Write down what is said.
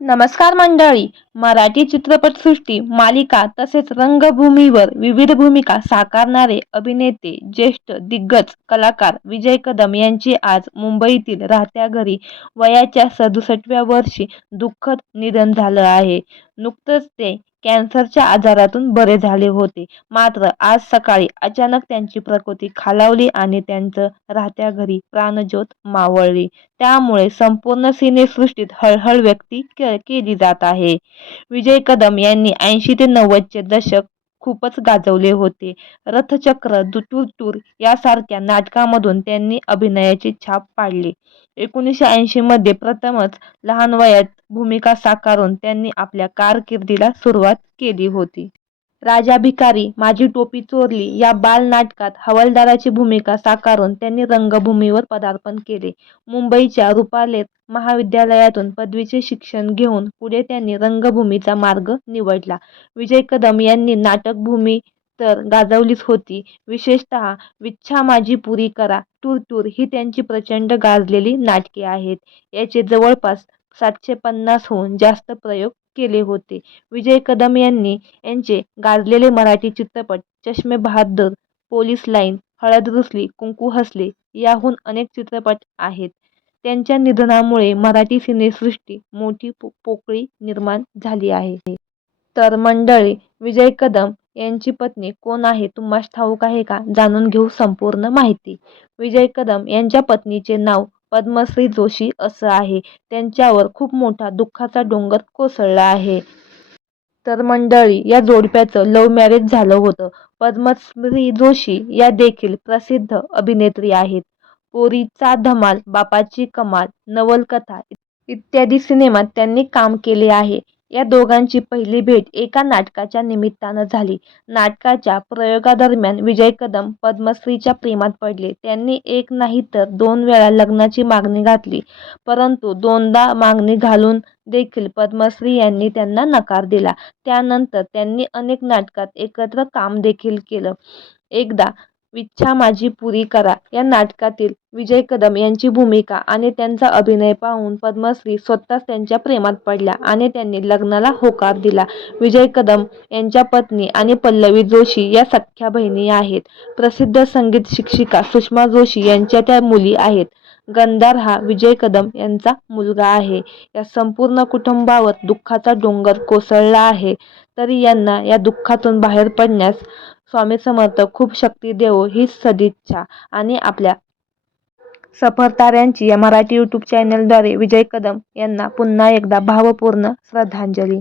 नमस्कार मंडळी. मराठी चित्रपटसृष्टी मालिका तसेच रंगभूमीवर विविध भूमिका साकारणारे अभिनेते ज्येष्ठ दिग्गज कलाकार विजय कदम यांचे आज मुंबईतील राहत्या घरी वयाच्या सदुसष्टव्या वर्षी दुःखद निधन झालं आहे. नुकतंच ते कॅन्सरच्या आजारातून बरे झाले होते. मात्र आज सकाळी अचानक त्यांची प्रकृती खालावली आणि त्यांचं राहत्या घरी प्राणज्योत मावळली. त्यामुळे संपूर्ण सिनेसृष्टीत हळहळ व्यक्ती केली जात आहे. विजय कदम यांनी ऐंशी ते नव्वदचे दशक खूपच गाजवले होते. रथचक्र टूर यासारख्या नाटकामधून त्यांनी अभिनयाची छाप पाडली. एकोणीसशे ऐंशीमध्ये प्रथमच लहान वयात भूमिका साकारून त्यांनी आपल्या कारकिर्दीला सुरुवात केली होती. राजा भिकारी माझी टोपी चोरली या बाल नाटकात हवालदाराची भूमिका साकारून त्यांनी रंगभूमीवर पदार्पण केले. मुंबईच्या रुपालेत महाविद्यालयातून पदवीचे शिक्षण घेऊन पुढे त्यांनी रंगभूमीचा मार्ग निवडला. विजय कदम यांनी नाटकभूमी तर गाजवलीच होती. विशेषतः विच्छा माझी पुरी करा टूर टूर ही त्यांची प्रचंड गाजलेली नाटके आहेत. याचे जवळपास सातशे पन्नासहून जास्त प्रयोग केले होते. विजय कदम यांनी यांचे गाजलेले मराठी चित्रपट चष्मे बहादूर पोलीस लाईन हळद रुसली कुंकू हसले याहून अनेक चित्रपट आहेत. त्यांच्या निधनामुळे मराठी सिनेसृष्टी मोठी पो पोकळी निर्माण झाली आहे. तर मंडळी विजय कदम यांची पत्नी कोण आहे तुम्हाला ठाऊक आहे का? जाणून घेऊ संपूर्ण माहिती. विजय कदम यांच्या पत्नीचे नाव पद्मश्री जोशी असं आहे. त्यांच्यावर खूप मोठा दुःखाचा डोंगर कोसळला आहे. तर मंडळी या जोडप्याचं लव्ह मॅरेज झालं होतं. पद्मश्री जोशी या देखील प्रसिद्ध अभिनेत्री आहेत. पोरीचा धमाल बापाची कमाल नवलकथा इत्यादी सिनेमात त्यांनी काम केले आहे. या दोघांची पहिली भेट एका नाटकाच्या निमित्तानं झाली. नाटकाच्या प्रयोगादरम्यान विजय कदम पद्मश्रीच्या प्रेमात पडले. त्यांनी एक नाही तर दोन वेळा लग्नाची मागणी घातली. परंतु दोनदा मागणी घालून देखील पद्मश्री यांनी त्यांना नकार दिला. त्यानंतर त्यांनी अनेक नाटकात एकत्र काम देखील केलं. एकदा विच्छा माझी पुरी करा. या नाटकातील विजय कदम यांची भूमिका आणि त्यांचा अभिनय पाहून पद्मश्री स्वतःच त्यांच्या प्रेमात पडल्या आणि त्यांनी लग्नाला होकार दिला. विजय कदम यांच्या पत्नी आणि पल्लवी जोशी या सख्ख्या बहिणी आहेत. प्रसिद्ध संगीत शिक्षिका सुषमा जोशी यांच्या त्या मुली आहेत. गंधार हा विजय कदम यांचा मुलगा आहे. या संपूर्ण कुटुंबावर दुःखाचा डोंगर कोसळला आहे. तरी यांना या दुःखातून बाहेर पडण्यास स्वामी समर्थ खूप शक्ती देवो हीच सदिच्छा आणि आपल्या सफरताऱ्यांची या मराठी यूट्यूब चॅनलद्वारे विजय कदम यांना पुन्हा एकदा भावपूर्ण श्रद्धांजली.